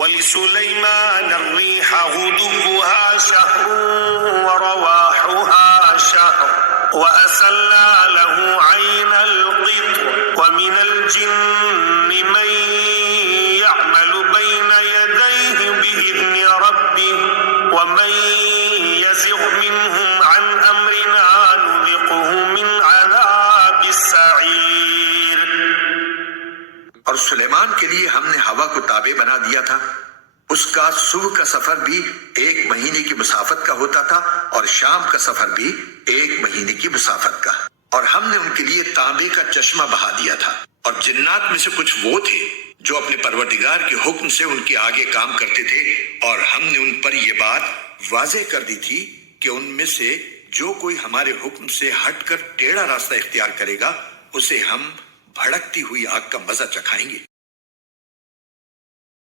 वलिसुलैमान अर्रीह गुदुव्वुहा शहरुन व रवाहुहा शहर व असल्ना लहु ऐनल क़ित्र व मिनल जिन्नि मन यअमलु बैन यदैहि बिइज़्नि रब्बिहि व मन यज़िग़ मिनहुम अन अम्रिना नुज़िक़हु मिन अज़ाबिस सईर। और सुलेमान के लिए हमने हवा को ताबे बना दिया था। उसका सुबह का सफर भी 1 महीने की मुसाफत का होता था और शाम का सफर भी 1 महीने की मुसाफत का। और हमने उनके लिए तांबे का चश्मा बहा दिया था। और जिन्नात में से कुछ वो थे जो अपने परवरदिगार के हुक्म से उनके आगे काम करते थे, और हमने उन पर यह बात वाज़ेह कर दी थी कि उनमें से जो कोई हमारे हुक्म से हटकर टेढ़ा रास्ता इख्तियार करेगा उसे हम भड़कती हुई आग का मजा चखाएंगे।